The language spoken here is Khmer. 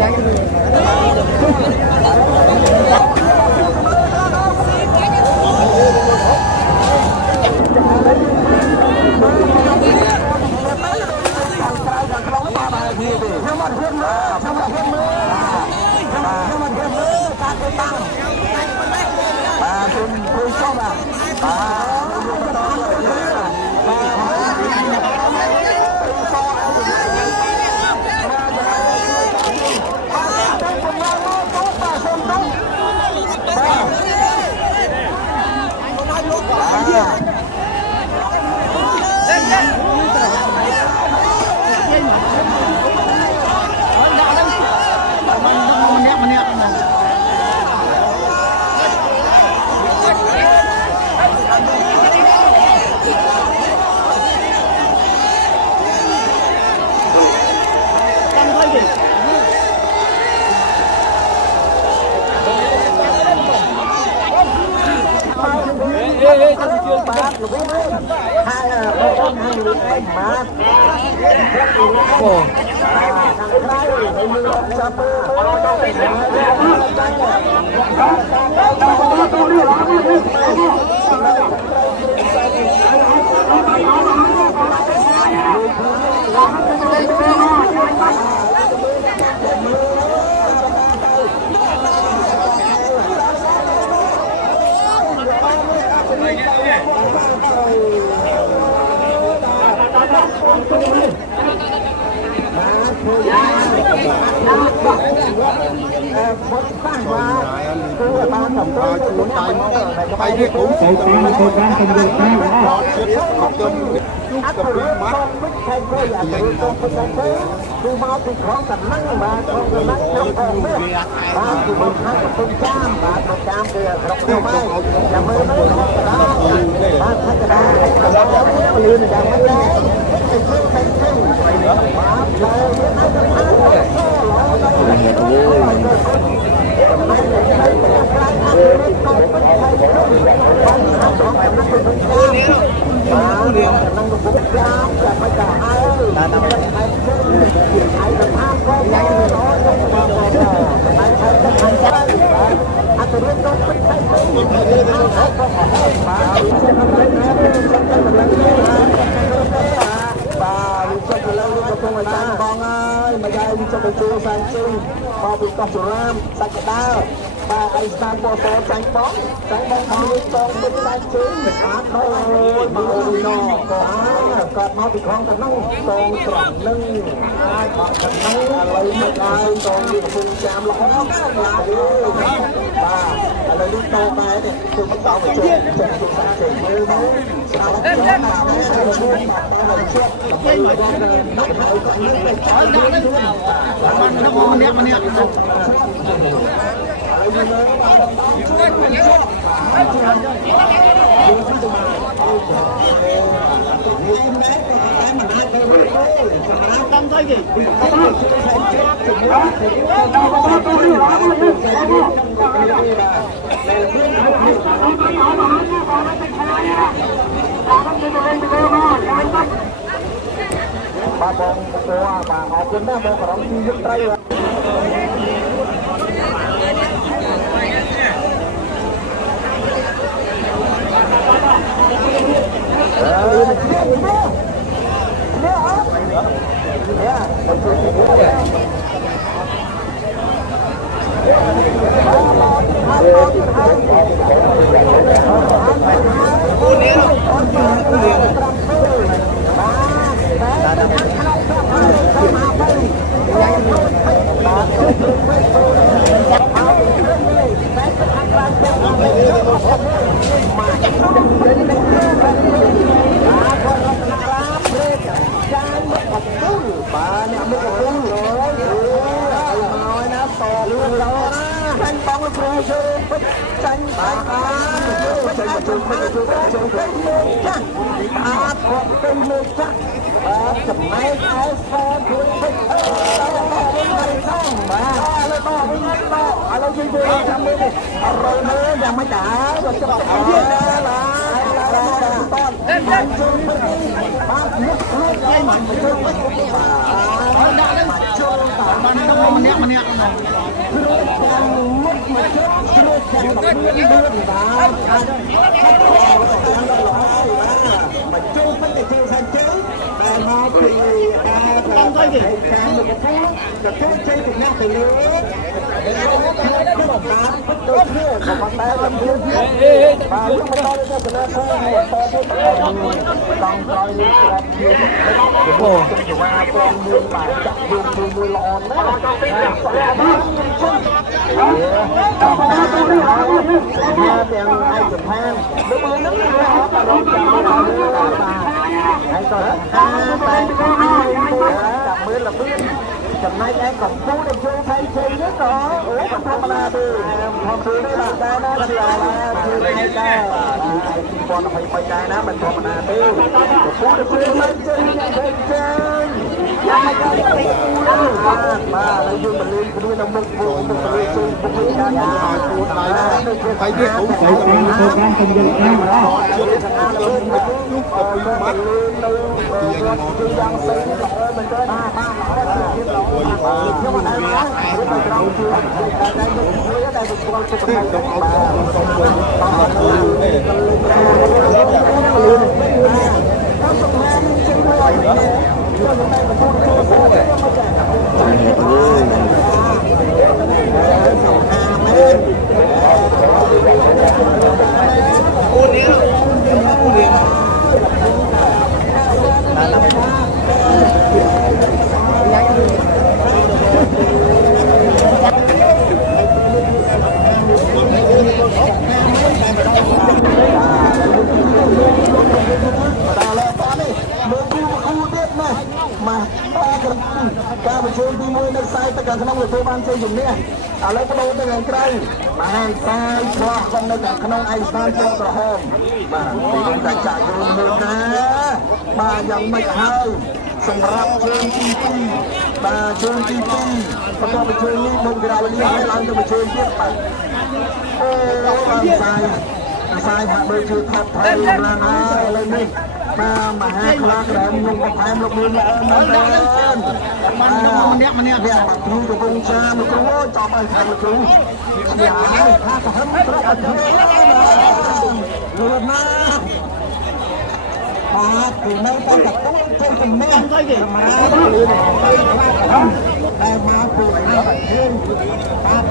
Hãy subscribe cho kênh Ghiền Mì Gõ để không bỏ Hãy subscribe cho kênh Ghiền Mì Gõ để không bỏ lỡ những video hấp dẫn ចំណែកឯកំពូលដែលជួយថៃជ័យនេះក៏អូមិនធម្មតាទេផងជួយនេះបានដែរណាជាជួយនេះដែរ2023ដែរណាមិនធម្មតាទេកំពូលដែលជួយថៃជ័យយ៉ាងថៃជ័យយ៉ាងមិនដល់ទៅបាទហើយយើងបលីគ្នានៅមុខវងមុខបលីជួយពុកយ៉ាងណាគួរដែរហើយទៀតខ្ញុំស្អីទៅតាមខ្ញុំយល់ណាជួយទាំងណាលើមកនោះក៏បាត់លើនៅគឺយ៉ាងស្អីល្អមែនទេបាទខ្ញុំអត់ដឹងថាត្រង់ជួយតែតែទៅស្គាល់សុខភាពរបស់បាទសូមជួយការបញ្ជូនទី1នៅខ្សែទៅខាងក្នុងវាធ្វើបានជ័យជំនះឥឡូវបដូរទៅខាងក្រៅបានខ្សែឆ្លោះក្នុងនៅខាងក្នុងឯកសារជាប់ក្រហមបាទពីតែចាក់យល់មើលណាបាទយ៉ាងម៉េចហើយសម្រាប់ជើងទី2បាទជើងទី2បន្ទាប់ពីជើងនេះមុនក្រៅលីហើយឡើងទៅជើងទៀតបាទអូបានខ្សែហាក់ដូចជាថប់ថៃឡើងហើយឥឡូវនេះបាទមហាខ្លាក្រែមខ្ញុំបន្ថែមលោកមួយល្អមែនទេម្នាក់អ្នកបាក់គ្រូកំពុងចាលោកគ្រូចប់ឲ្យខាងលោកគ្រូនេះហើយថាកំហឹមត្រកអត់ទេលឿនណាស់បាទគឺនៅតែទទួលចូលចំណេះទៅគេមកលឿនតែមកពីណាប្រទេសបាទ